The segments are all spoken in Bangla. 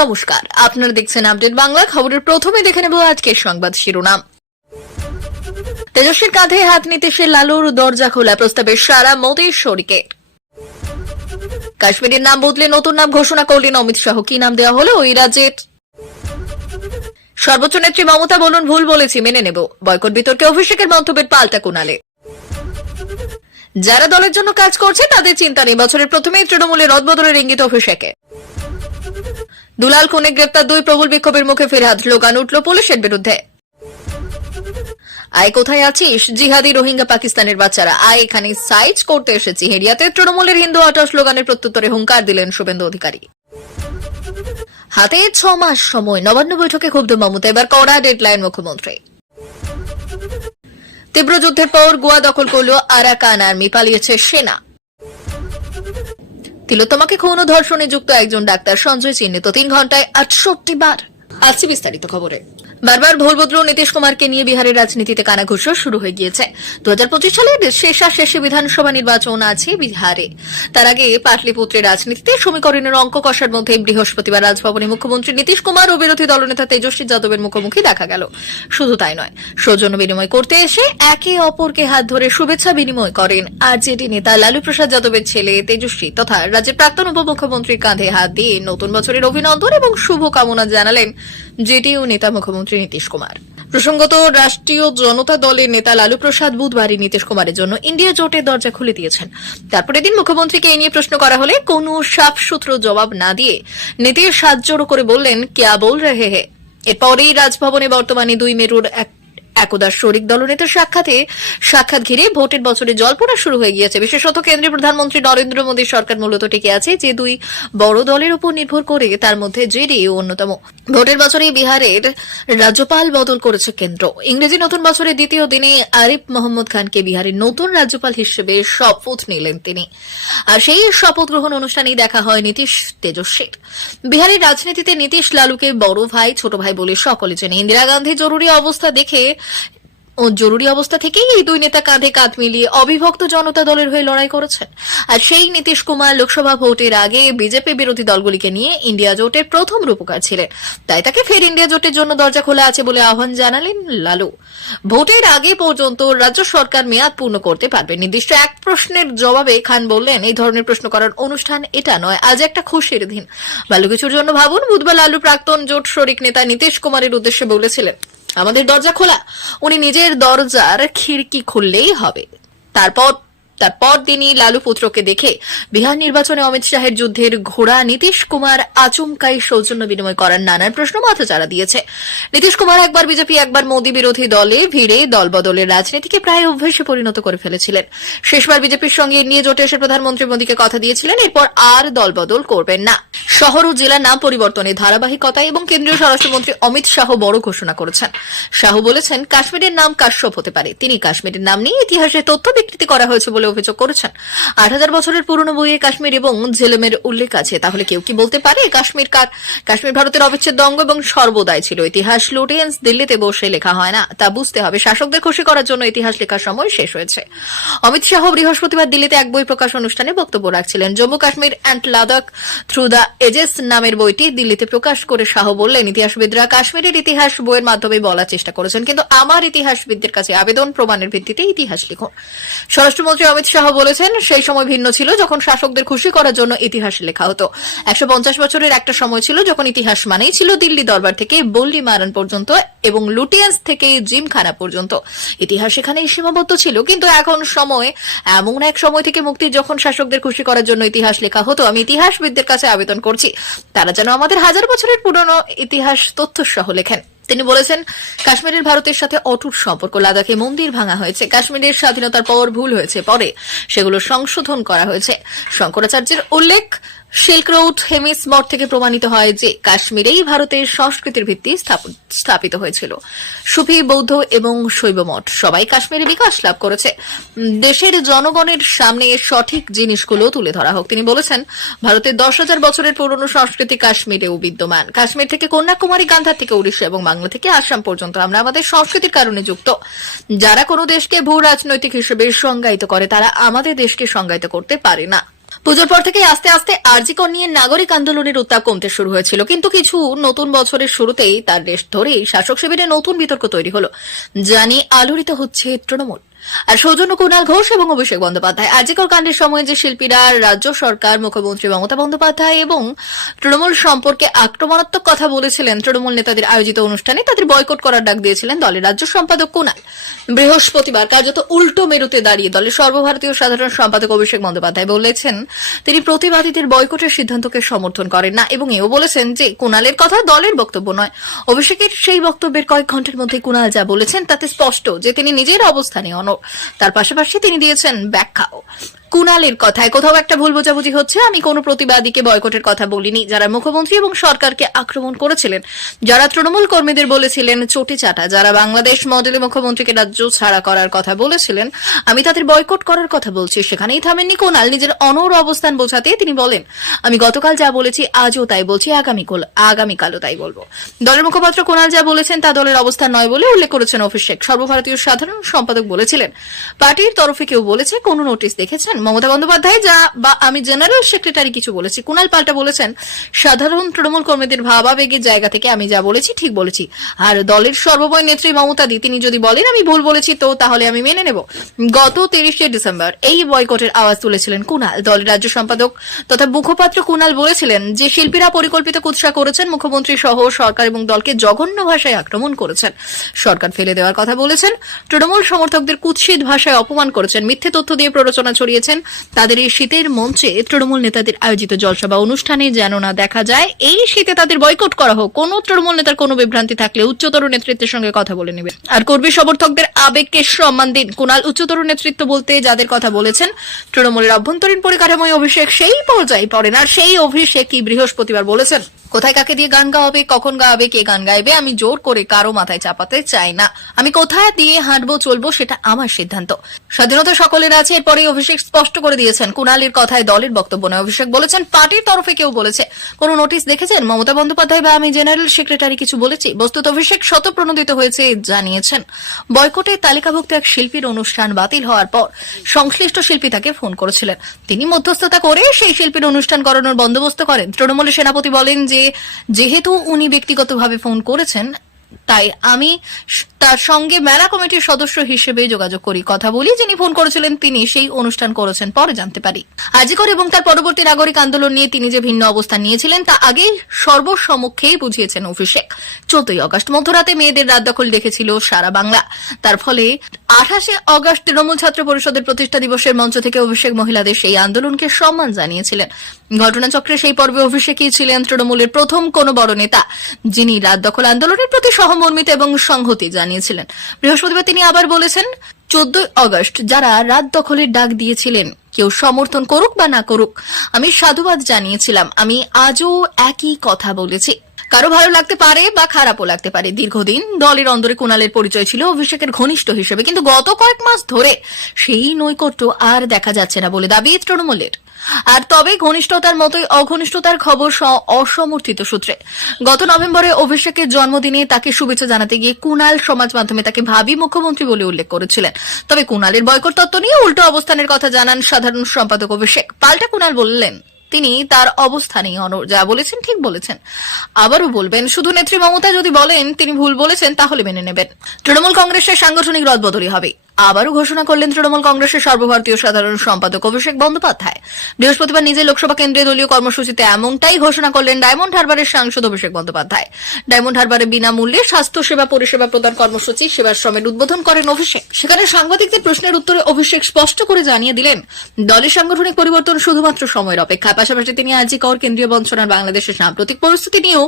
নমস্কার, আপনারা দেখছেন আপডেট বাংলা। খবরের প্রথমে দেখে নেব আজকের সংবাদ শিরোনাম। তেজস্বীর কাঁধে হাত নীতিশের, লালুর দরজা খোলা প্রস্তাবে সারা মোদীর শরীকে। কাশ্মীরের নাম বদলে নতুন নাম ঘোষণা করলেন অমিত শাহ। কি নাম দেওয়া হলো ওই রাজ্যের? সর্বোচ্চ নেত্রী মমতা বলুন, ভুল বলেছি, মেনে নেব। বয়কট বিতর্কে অভিষেকের মন্তব্যের পাল্টা কুণালে। যারা দলের জন্য কাজ করছে তাদের চিন্তা নেই, বছরের প্রথমেই তৃণমূলের রদবদলের ইঙ্গিত অভিষেকে। দুলাল খুনে গ্রেপ্তার দুই, প্রবল বিক্ষোভের মুখে ফিরহাদ, স্লোগান উঠল পুলিশের বিরুদ্ধে। আয় কোথায় আছিস, জিহাদি রোহিঙ্গা পাকিস্তানের বাচ্চারা, আয় এখানে সাইজ করতে এসেছি। হেরিয়াতে তৃণমূলের হিন্দু হটাও স্লোগানের প্রত্যুত্তরে হুঙ্কার দিলেন শুভেন্দু অধিকারী। হাতে 6 মাস সময়, নবান্ন বৈঠকে ক্ষুব্ধ মমতা, এবার কড়া ডেডলাইন মুখ্যমন্ত্রী। তীব্র যুদ্ধের পর গোয়া দখল করল আরাকান আর্মি, পালিয়েছে সেনা। তিলোত্তমাকে খুন ও ধর্ষণে যুক্ত একজন ডাক্তার সঞ্জয় চিহ্নিত, 3 ঘন্টায় 68 বার। আজকে বিস্তারিত খবরে। বারবার ভোলভদ্র নীতিশ কুমারকে নিয়ে বিহারের রাজনীতিতে কানাঘুষো শুরু হয়ে গিয়েছে। 2025 সালের শেষে বিধানসভা নির্বাচন আছে বিহারে। তার আগে পাটলিপুত্রের রাজনীতিতে সমীকরণের অঙ্ক কষার মধ্যে বৃহস্পতিবার রাজভবনে মুখ্যমন্ত্রী নীতিশ কুমার ও বিরোধী দলনেতা তেজস্বী যাদবের মুখোমুখি দেখা গেল। শুধু তাই নয়, সৌজন্য বিনিময় করতে এসে একে অপরকে হাত ধরে শুভেচ্ছা বিনিময় করেন আরজেডি নেতা লালু প্রসাদ যাদবের ছেলে তেজস্বী তথা রাজ্যের প্রাক্তন উপমুখ্যমন্ত্রীর কাঁধে হাত দিয়ে নতুন বছরের অভিনন্দন এবং শুভকামনা জানালেন জেডিইউ নেতা মুখ্যমন্ত্রী নীতিশ কুমার। প্রসঙ্গত, রাষ্ট্রীয় জনতা দলের নেতা লালু প্রসাদ বুধবারই নীতিশ কুমারের জন্য ইন্ডিয়া জোটের দরজা খুলে দিয়েছেন। তারপরে দিন মুখ্যমন্ত্রীকে এই নিয়ে প্রশ্ন করা হলে কোনো সাফসূত্র জবাব না দিয়ে নীতিশ হাত জোড়ো করে বললেন, ক্যা বল রহে হে। এরপরেই রাজভবনে বর্তমানে দুই মেরুর একদা শরিক দলনেতার সাক্ষাৎ ঘিরে ভোটের বছরে জল্পনা শুরু হয়ে গিয়েছে। বিশেষত কেন্দ্রীয় প্রধানমন্ত্রী নরেন্দ্র মোদীর সরকার মূলত টিকে আছে যে দুই বড় দলের উপর নির্ভর করে, তার মধ্যে জেডিইউ অন্যতম। ভোটের বছরে বিহারের রাজ্যপাল বদল করেছে কেন্দ্র। ইংরেজি নতুন বছরের দ্বিতীয় দিনে আরিফ মোহাম্মদ খানকে বিহারের নতুন রাজ্যপাল হিসেবে শপথ নিলেন তিনি। আর সেই শপথ গ্রহণ অনুষ্ঠানেই দেখা হয় নীতিশ তেজস্বীর। বিহারের রাজনীতিতে নীতিশ লালুকে বড় ভাই ছোট ভাই বলে সকলে চেনে। ইন্দিরা গান্ধী জরুরি অবস্থা থেকেই এই দুই নেতা কাঁধে কাঁধ মিলিয়ে অবিভক্ত জনতা দলের হয়ে লড়াই করেছেন। আর সেই নীতিশ কুমার লোকসভা ভোটের আগে বিজেপি বিরোধী দলগুলিকে নিয়ে ইন্ডিয়া জোটের প্রথম রূপকার ছিলেন। তাই তাকে ফের ইন্ডিয়া জোটের জন্য দরজা খোলা আছে বলে আহ্বান জানালেন লালু। ভোটের আগে পর্যন্ত রাজ্য সরকার মেয়াদ পূর্ণ করতে পারবে। নির্দিষ্ট এক প্রশ্নের জবাবে খান বললেন, এই ধরনের প্রশ্ন করার অনুষ্ঠান এটা নয়, আজ একটা খুশির দিন। ভালো কিছুর জন্য ভাবুন। বুধবার লালু প্রাক্তন জোট শরিক নেতা নীতিশ কুমারের উদ্দেশ্যে বলেছিলেন, আমাদের দরজা খোলা, উনি নিজের দরজার খিড়কি খুললেই হবে। তারপর দিনই লালু পুত্রকে দেখে বিহার নির্বাচনে অমিত শাহের যুদ্ধের ঘোড়া নীতিশ কুমার আচমকাই সৌজন্য বিনিময় করার নানান প্রশ্ন মাথাচাড়া দিয়েছে। নীতিশ কুমার একবার বিজেপি একবার মোদী বিরোধী দলে ভিড়ে দলবদলের রাজনীতিকে প্রায় অভ্যাসে পরিণত করে ফেলেছিলেন। শেষবার বিজেপির সঙ্গে নিয়ে জোটে এসে প্রধানমন্ত্রী মোদীকে কথা দিয়েছিলেন এরপর আর দলবদল করবেন না। শহর ও জেলার নাম পরিবর্তনের ধারাবাহিকতা এবং কেন্দ্রীয় স্বরাষ্ট্রমন্ত্রী অমিত শাহ বড় ঘোষণা করেছেন। শাহ বলেছেন, কাশ্মীরের নাম কাশ্যপ হতে পারে। তিনি কাশ্মীরের নাম নিয়ে ইতিহাসে তথ্য বিকৃতি করা হয়েছে বলে অভিযোগ করেছেন। 8000 বছরের পুরনো বইয়ে কাশ্মীর এবং ঝেলেমের উল্লেখ আছে। তাহলে কেউ কি বলতে পারে কাশ্মীর কার? কাশ্মীর ভারতের অবিচ্ছেদ্য অঙ্গ এবং সর্বদাই ছিল। ইতিহাস লুটিয়েন্স দিল্লিতে বসে লেখা হয় না, তা বুঝতে হবে। শাসকদের খুশি করার জন্য ইতিহাস লেখার সময় শেষ হয়েছে। অমিত শাহ বৃহস্পতিবার দিল্লিতে এক বই প্রকাশ অনুষ্ঠানে বক্তব্য রাখছিলেন। Jammu Kashmir and Ladakh through the ages নামের বইটি দিল্লিতে প্রকাশ করে শাহ বললেন, ইতিহাসবিদরা কাশ্মীরের ইতিহাস বইয়ের মাধ্যমে বলার চেষ্টা করেছেন, কিন্তু আমার ইতিহাসবিদদের কাছে আবেদন প্রমাণের ভিত্তিতে ইতিহাস লিখুন। স্বরাষ্ট্রমন্ত্রী অমিত শাহ বলেছেন, সেই সময় ভিন্ন ছিল যখন শাসকদের খুশি করার জন্য ইতিহাস লেখা হতো। 150 বছরের একটা সময় ছিল যখন ইতিহাস মানেই ছিল দিল্লি দরবার থেকে বল্লি মারান পর্যন্ত এবং লুটিয়েন্স থেকে জিমখানা পর্যন্ত। ইতিহাস এখানেই সীমাবদ্ধ ছিল। কিন্তু এখন এমন এক সময় থেকে মুক্তি যখন শাসকদের খুশি করার জন্য ইতিহাস লেখা হতো। আমি ইতিহাসবিদদের কাছে আবেদন করছি, তারা যেন আমাদের 1000 বছরের পুরনো ইতিহাস তথ্য সহ লেখেন। তিনি বলেছেন, কাশ্মীরের ভারতের সাথে অটুট সম্পর্ক। লাদাখে মন্দির ভাঙা হয়েছে। কাশ্মীরের স্বাধীনতার পর ভুল হয়েছে, পরে সেগুলো সংশোধন করা হয়েছে। শঙ্করাচার্যের উল্লেখ সিল্ক রোড হেমিস মঠ থেকে প্রমাণিত হয় যে কাশ্মীরেই ভারতের সংস্কৃতির ভিত্তি স্থাপিত হয়েছিল। সুফি, বৌদ্ধ এবং শৈব মঠ সবাই কাশ্মীরে বিকাশ লাভ করেছে। দেশের জনগণের সামনে সঠিক জিনিসগুলো তুলে ধরা হোক। তিনি বলেছেন, ভারতের 10,000 বছরের পুরনো সংস্কৃতি কাশ্মীরেও বিদ্যমান। কাশ্মীর থেকে কন্যাকুমারী, গান্ধার থেকে উড়িষ্যা এবং বাংলা থেকে আসাম পর্যন্ত আমরা আমাদের সংস্কৃতির কারণে যুক্ত। যারা কোনো দেশকে ভূ রাজনৈতিক হিসেবে সংজ্ঞায়িত করে তারা আমাদের দেশকে সংজ্ঞায়িত করতে পারে না। পুজোর পর থেকে আস্তে আস্তে আরজি কর নিয়ে নাগরিক আন্দোলনের উত্তাপ কমতে শুরু হয়েছিল, কিন্তু কিছু নতুন বছরের শুরুতেই তার দেশ ধরেই শাসক শিবিরে নতুন বিতর্ক তৈরি হলো, যা নিয়ে আলোড়িত হচ্ছে তৃণমূল। আর সৌজন্য কুণাল ঘোষ এবং অভিষেক বন্দ্যোপাধ্যায় আরজি কর কাণ্ডের সময় যে শিল্পীরা রাজ্য সরকার, মুখ্যমন্ত্রী মমতা বন্দ্যোপাধ্যায় এবং তৃণমূল সম্পর্কে আক্রমণাত্মক কথা বলেছিলেন, তৃণমূল নেতাদের আয়োজিত অনুষ্ঠানে তাদের বয়কট করার ডাক দিয়েছিলেন দলের রাজ্য সম্পাদক কুণাল। বৃহস্পতিবার কার্যত উল্টো মেরুতে দাঁড়িয়ে দলের সর্বভারতীয় সাধারণ সম্পাদক অভিষেক বন্দ্যোপাধ্যায় বলেছেন তিনি প্রতিবাদীদের বয়কটের সিদ্ধান্তকে সমর্থন করেন না, এবং এও বলেছেন যে কুণালের কথা দলের বক্তব্য নয়। অভিষেকের সেই বক্তব্যের কয়েক ঘন্টার মধ্যে কুণাল যা বলেছেন তাতে স্পষ্ট যে তিনি নিজের অবস্থানে অনড়। তার পাশাপাশি তিনি দিয়েছেন ব্যাখ্যাও। কুণালের কথায় কোথাও একটা ভুল বোঝাবুঝি হচ্ছে। আমি কোনো প্রতিবাদীকে বয়কটের কথা বলিনি। যারা মুখ্যমন্ত্রী এবং সরকারকে আক্রমণ করেছিলেন, যারা তৃণমূল কর্মীদের বলেছিলেন চটি চাটা, যারা বাংলাদেশ মডেলে মুখ্যমন্ত্রীকে রাজ্য ছাড়া করার কথা বলেছিলেন, আমি তাদের বয়কট করার কথা বলছি। সেখানেই থামেননি কুণাল। নিজের অনড় অবস্থান বোঝাতে তিনি বলেন, আমি গতকাল যা বলেছি আজও তাই বলছি, আগামীকালও তাই বলবো। দলের মুখপাত্র কুণাল যা বলেছেন তা দলের অবস্থান নয় বলে উল্লেখ করেছেন অভিষেক। সর্বভারতীয় সাধারণ সম্পাদক বলেছিলেন, পার্টির তরফে কেউ বলেছে কোন নোটিশ দেখেছেন? মমতা বন্দ্যোপাধ্যায় যা বা আমি জেনারেল সেক্রেটারি কিছু বলেছি? কুণাল পাল্টা বলেছেন, সাধারণ তৃণমূল কর্মীদের ভাবাবেগের জায়গা থেকে আমি যা বলেছি ঠিক বলেছি। আর দলের সর্বময় নেত্রী মমতা দি তিনি যদি বলেন আমি ভুল বলেছি তো তাহলে আমি মেনে নেব। গত 30শে ডিসেম্বর এই বয়কটের আওয়াজ তুলেছিলেন কুণাল। দলের রাজ্য সম্পাদক তথা মুখপাত্র কুণাল বলেছিলেন যে শিল্পীরা পরিকল্পিত কুৎসা করেছেন, মুখ্যমন্ত্রী সহ সরকার এবং দলকে জঘন্য ভাষায় আক্রমণ করেছেন, সরকার ফেলে দেওয়ার কথা বলেছেন, তৃণমূল সমর্থকদের কুৎসিত ভাষায় অপমান করেছেন, মিথ্যে তথ্য দিয়ে প্ররোচনা ছড়িয়েছেন। তাদের এই শীতের মঞ্চে তৃণমূল নেতাদের আয়োজিত জলসভা অনুষ্ঠানে যেন না দেখা যায়। এই শীতে তাদের বয়কট করা হোক। কোন তৃণমূল নেতার কোনো বিভ্রান্তি থাকলে উচ্চতর নেতৃত্বের সঙ্গে কথা বলে নেবে। আর কর্মী সমর্থকদের আবেগকে সম্মান দিন। কুণাল উচ্চতর নেতৃত্ব বলতে যাদের কথা বলেছেন, তৃণমূলের অভ্যন্তরীণ পরিকাঠামোয় অভিষেক সেই পর্যায়ে পড়েন। আর সেই অভিষেকই বৃহস্পতিবার বলেছেন, কোথায় কাকে দিয়ে গান গাওয়াবে, কখন গাওয়াবে, কে গান গাইবে আমি জোর করে কারো মাথায় চাপাতে চাই না। আমি কোথায় দিয়ে হাঁটবো চলবো সেটা আমার সিদ্ধান্ত। স্বাধীনতা সকলের আছে। এরপরে অভিষেক স্পষ্ট করে দিয়েছেন কুণালের কথায় দলের বক্তব্য নয়। অভিষেক বলেছেন পার্টির তরফে কেউ বলেছে কোনো নোটিশ দেখেছেন? মমতা বন্দ্যোপাধ্যায় বা আমি জেনারেল সেক্রেটারি কিছু বলেছি? বস্তুত অভিষেক শতপ্রণোদিত হয়েছে জানিয়েছেন। বয়কটে তালিকাভুক্ত এক শিল্পীর অনুষ্ঠান বাতিল হওয়ার পর সংশ্লিষ্ট শিল্পী তাকে ফোন করেছিলেন। তিনি মধ্যস্থতা করে সেই শিল্পীর অনুষ্ঠান করানোর বন্দোবস্ত করেন। তৃণমূলের সেনাপতি বলেন যে যেহেতু উনি ব্যক্তিগতভাবে ফোন করেছেন তাই আমি তার সঙ্গে মেলা কমিটির সদস্য হিসেবে যোগাযোগ করি, কথা বলি। যিনি ফোন করেছিলেন তিনি সেই অনুষ্ঠান করেছেন পরে জানতে পারি। আরজি কর এবং তার পরবর্তী নাগরিক আন্দোলন নিয়ে তিনি যে ভিন্ন অবস্থান নিয়েছিলেন তা আগে সর্বসম্মুখেই বুঝিয়েছেন অভিষেক। 14ই আগস্ট মধ্যরাতে মেয়েদের রাত দখল দেখেছিল সারা বাংলা। তার ফলে 28শে আগস্ট তৃণমূল ছাত্র পরিষদের প্রতিষ্ঠা দিবসের মঞ্চ থেকে অভিষেক মহিলাদের সেই আন্দোলনকে সম্মান জানিয়েছিলেন। ঘটনাচক্রে সেই পর্বে অভিষেকই ছিলেন তৃণমূলের প্রথম কোন বড় নেতা যিনি রাত দখল আন্দোলনের প্রতি সহমর্মিতা এবং সংহতি জানিয়েছিলেন। বৃহস্পতিবার তিনি আবার বলেছেন, 14ই আগস্ট যারা রাত দখলের ডাক দিয়েছিলেন কেউ সমর্থন করুক বা না করুক আমি সাধুবাদ জানিয়েছিলাম। আমি আজও একই কথা বলেছি। কারো ভালো লাগতে পারে বা খারাপও লাগতে পারে। দীর্ঘদিন দলের অন্দরে কুণালের পরিচয় ছিল অভিষেকের ঘনিষ্ঠ হিসেবে, কিন্তু গত কয়েক মাস ধরে সেই নৈকট্য আর দেখা যাচ্ছে না বলে দাবি তৃণমূলের। আর তবে ঘনিষ্ঠতার মতোই অঘনিষ্ঠতার খবর অসমর্থিত সূত্রে। গত নভেম্বরে অভিষেকের জন্মদিনে তাকে শুভেচ্ছা জানাতে গিয়ে কুণাল সমাজ মাধ্যমে তাকে ভাবি মুখ্যমন্ত্রী বলে উল্লেখ করেছিলেন। তবে কুণালের বয়কট তত্ত্ব নিয়ে উল্টো অবস্থানের কথা জানান সাধারণ সম্পাদক অভিষেক। পাল্টা কুণাল বললেন তিনি তার অবস্থানেই অনড়, যা বলেছেন ঠিক বলেছেন। আবারও বলবেন, শুধু নেত্রী মমতা যদি বলেন তিনি ভুল বলেছেন তাহলে মেনে নেবেন। তৃণমূল কংগ্রেসের সাংগঠনিক রদবদলই হবে। আবারও ঘোষণা করলেন তৃণমূল কংগ্রেসের সর্বভারতীয় সাধারণ সম্পাদক অভিষেক বন্দ্যোপাধ্যায়। বৃহস্পতিবার নিজে লোকসভা কেন্দ্রীয় দলীয় কর্মসূচিতে এমনটাই ঘোষণা করলেন ডায়মন্ড হারবারের সাংসদ অভিষেক বন্দ্যোপাধ্যায়। ডায়মন্ড হারবারে বিনামূল্যে স্বাস্থ্যসেবা পরিষেবা প্রদান কর্মসূচি সেবাশ্রমের উদ্বোধন করেন অভিষেক। সেখানে সাংবাদিকদের প্রশ্নের উত্তরে অভিষেক স্পষ্ট করে জানিয়ে দিলেন দলের সাংগঠনিক পরিবর্তন শুধুমাত্র সময়ের অপেক্ষা। পাশাপাশি তিনি আরজি কর, কেন্দ্রীয় বঞ্চনার বাংলাদেশের সাম্প্রতিক পরিস্থিতি নিয়েও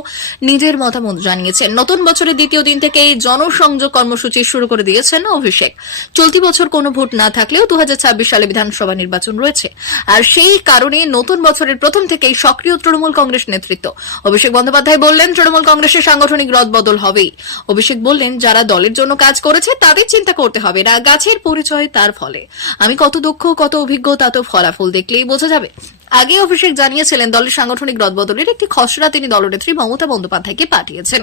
নিজের মতামত জানিয়েছেন। নতুন বছরের দ্বিতীয় দিন থেকেই জনসংযোগ কর্মসূচি শুরু করে দিয়েছেন অভিষেক। চলতি বছর কোনো ভোট না থাকলেও 2026 সালে বিধানসভা নির্বাচন রয়েছে। আর সেই কারণে নতুন বছরের প্রথম থেকেই সক্রিয় তৃণমূল কংগ্রেস নেতৃত্ব। অভিষেক বন্দ্যোপাধ্যায় বললেন তৃণমূল কংগ্রেসের সাংগঠনিক রদবদল হবেই। অভিষেক বললেন যারা দলের জন্য কাজ করেছে তাদের চিন্তা করতে হবে না, গাছের পরিচয় তার ফলে। আমি কত দক্ষ কত অভিজ্ঞ তা তো ফলাফল দেখলেই বোঝা যাবে। আগে অভিষেক জানিয়েছিলেন দলের সাংগঠনিক রদবদলের একটি খসড়া তিনি দলনেত্রী মমতা বন্দ্যোপাধ্যায়কে পাঠিয়েছেন,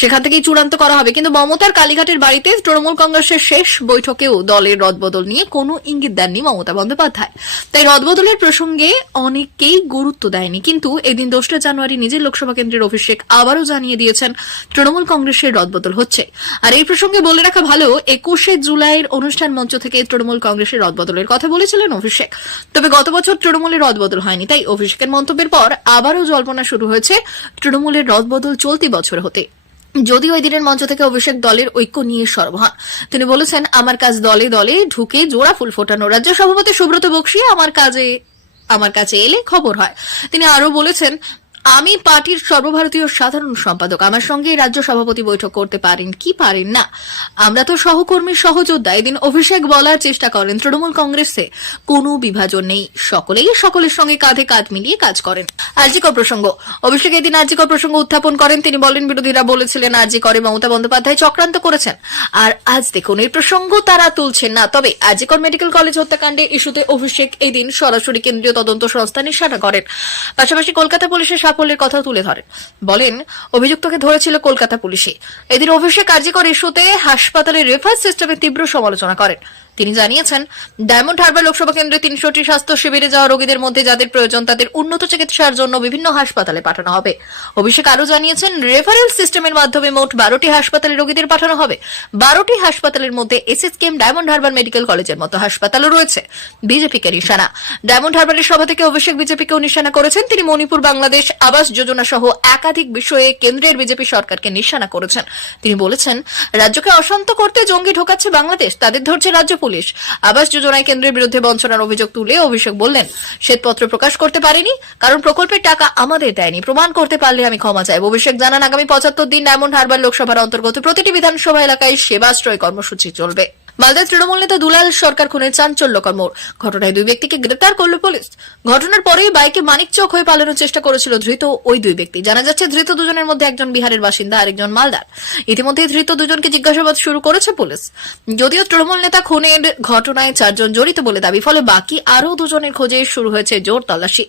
সেখান থেকেই চূড়ান্ত করা হবে। কিন্তু মমতার কালীঘাটের বাড়িতে তৃণমূল কংগ্রেসের শেষ বৈঠকেও দলের রদবদল নিয়ে কোনো ইঙ্গিত দেননি মমতা বন্দ্যোপাধ্যায়। তাই রদবদলের প্রসঙ্গে অনেকেই গুরুত্ব দেয়নি। কিন্তু এদিন 2 জানুয়ারি নিজের লোকসভা কেন্দ্রের অভিষেক আবারও জানিয়ে দিয়েছেন তৃণমূল কংগ্রেসের রদবদল হচ্ছে। আর এই প্রসঙ্গে বলে রাখা ভালো, 21 জুলাইয়ের অনুষ্ঠান মঞ্চ থেকে তৃণমূল কংগ্রেসের রদবদলের কথা বলেছিলেন অভিষেক। তবে গত বছর তৃণমূলের রদবদল হয়নি, তাই অভিষেকের মন্তব্যের পর আবারও জল্পনা শুরু হয়েছে তৃণমূলের রদবদল চলতি বছর হতে। যদিও ওই দিনের মঞ্চ থেকে অভিষেক দলের ঐক্য নিয়ে সরব হন। তিনি বলেছেন, আমার কাজ দলে দলে ঢুকে জোড়া ফুল ফোটানো। রাজ্য সভাপতি সুব্রত বক্সী আমার কাছে এলে খবর হয়। তিনি আরো বলেছেন, আমি পার্টির সর্বভারতীয় সাধারণ সম্পাদক, আমার সঙ্গে রাজ্য সভাপতি বৈঠক করতে পারেন কি পারেন না, আমরা তো সহকর্মী সহযোদ্ধা। এদিন অভিষেক বলার চেষ্টা করেন তৃণমূল কংগ্রেসে কোনো বিভাজন নেই, সকলেই সকলের সঙ্গে কাঁধে কাঁধ মিলিয়ে কাজ করেন। আরজিকর প্রসঙ্গ, অভিষেক এদিন আরজিকর প্রসঙ্গ উত্থাপন করেন। তিনি বলেন, বিরোধীরা বলেছিলেন আরজিকরে মমতা বন্দ্যোপাধ্যায় চক্রান্ত করেছেন, আর আজ দেখুন এই প্রসঙ্গ তারা তুলছেন না। তবে আরজিকর মেডিকেল কলেজ হত্যাকাণ্ডের ইস্যুতে অভিষেক এদিন সরাসরি কেন্দ্রীয় তদন্ত সংস্থা নিশানা করেন। পাশাপাশি কলকাতা পুলিশের সাফল্যের কথা তুলে ধরেন। বলেন, অভিযুক্তকে ধরেছিল কলকাতা পুলিশই। এদিন অভিষেক আরজিকর ইস্যুতে হাসপাতালের রেফার সিস্টেমে তীব্র সমালোচনা করেন। তিনি জানিয়েছেন, ডায়মন্ড হারবার লোকসভা কেন্দ্রে 300টি স্বাস্থ্য শিবিরে যাওয়া রোগীদের মধ্যে যাদের প্রয়োজন তাদের উন্নত চিকিৎসার জন্য বিভিন্ন হাসপাতালে পাঠানো হবে। অভিষেক আরও জানিয়েছেন, রেফারেল সিস্টেমের মাধ্যমে মোট 12টি হাসপাতালে রোগীদের পাঠানো হবে। 12টি হাসপাতালের মধ্যে এসএসকেএম, ডায়মন্ড হারবার মেডিকেল কলেজের মতো হাসপাতালও রয়েছে। বিজেপিকে নিশানা, ডায়মন্ড হারবারের সভা থেকে অভিষেক বিজেপিকেও নিশানা করেছেন। তিনি মণিপুর বাংলাদেশ আবাস যোজনা সহ একাধিক বিষয়ে কেন্দ্রের বিজেপি সরকারকে নিশানা করেছেন। তিনি বলেছেন, রাজ্যকে অশান্ত করতে জঙ্গি ঢোকাচ্ছে বাংলাদেশ, তাদের ধরছে রাজ্য পুলিশ। আবাস যোজনায় কেন্দ্রের বিরুদ্ধে বঞ্চনার অভিযোগ তুলে অভিষেক বললেন, শ্বেতপত্র প্রকাশ করতে পারিনি কারণ প্রকল্পের টাকা আমাদের দেয়নি, প্রমাণ করতে পারলে আমি ক্ষমা চাইব। অভিষেক জানান, আগামী 75 দিন ডায়মন্ড হারবার লোকসভার অন্তর্গত প্রতিটি বিধানসভা এলাকায় সেবাশ্রয় কর্মসূচি চলবে। মালদার তৃণমূল নেতা দুলাল সরকার খুনের চাঞ্চল্যকর মোড়। ঘটনায় 2 ব্যক্তিকে গ্রেপ্তার করল পুলিশ। ঘটনার পরেই বাইকে মানিকচক হয়ে পালানোর চেষ্টা করেছিল ধৃত ওই 2 ব্যক্তি। জানা যাচ্ছে, ধৃত দুজনের মধ্যে একজন বিহারের বাসিন্দা, আরেকজন মালদার। ইতিমধ্যে ধৃত দুজনকে জিজ্ঞাসাবাদ শুরু করেছে পুলিশ। যদিও তৃণমূল নেতা খুনের ঘটনায় 4 জন জড়িত বলে দাবি, ফলে বাকি আরও 2 জনের খোঁজে শুরু হয়েছে জোর তল্লাশি।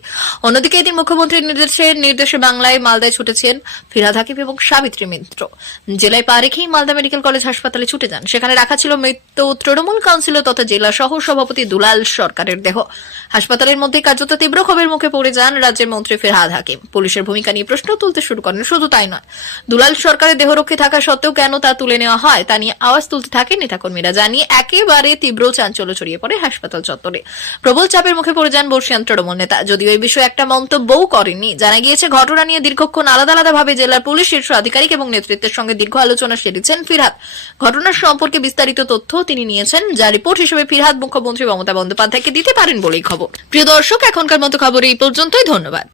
অন্যদিকে এদিন মুখ্যমন্ত্রীর নির্দেশে বাংলায় মালদায় ছুটেছেন ফিরহাদ হাকিম এবং সাবিত্রী মিত্র। জেলায় পা রেখেই মালদা মেডিকেল কলেজ হাসপাতালে ছুটে যান। সেখানে রাখা ছিল তো তৃণমূল কাউন্সিলর তথা জেলা সহ সভাপতি দুলাল সরকারের দেহ। হাসপাতালের মধ্যে কার্যত তীব্র ক্ষোভের মুখে পড়ে যান রাজ্যের মন্ত্রী ফিরহাদ হাকিম। পুলিশের ভূমিকা নিয়ে প্রশ্ন তুলতে শুরু করেন। শুধু তাই নয়, দুলাল সরকারের দেহরক্ষী থাকা সত্ত্বেও কেন তা তুলে নেওয়া হয় তা নিয়ে আওয়াজ তুলতে থাকেন নেতাকর্মীরা। জানিয়ে একেবারে তীব্র চাঞ্চল্য ছড়িয়ে পড়ে হাসপাতাল চত্বরে। প্রবল চাপের মুখে পড়ে যান বর্ষিয়ান তৃণমূল নেতা। যদিও এই বিষয়ে একটা মন্তব্যও করেননি। জানা গিয়েছে, ঘটনা নিয়ে দীর্ঘক্ষণ আলাদা আলাদাভাবে জেলার পুলিশ শীর্ষ আধিকারিক এবং নেতৃত্বের সঙ্গে দীর্ঘ আলোচনা সেরেছেন ফিরহাদ। ঘটনার সম্পর্কে বিস্তারিত তথ্য তিনি নিয়েছেন, যা রিপোর্ট হিসেবে ফিরহাদ মুখ্যমন্ত্রী মমতা বন্দ্যোপাধ্যায়কে দিতে পারেন বলেই খবর। প্রিয় দর্শক, এখনকার মতো খবর এই পর্যন্তই। ধন্যবাদ।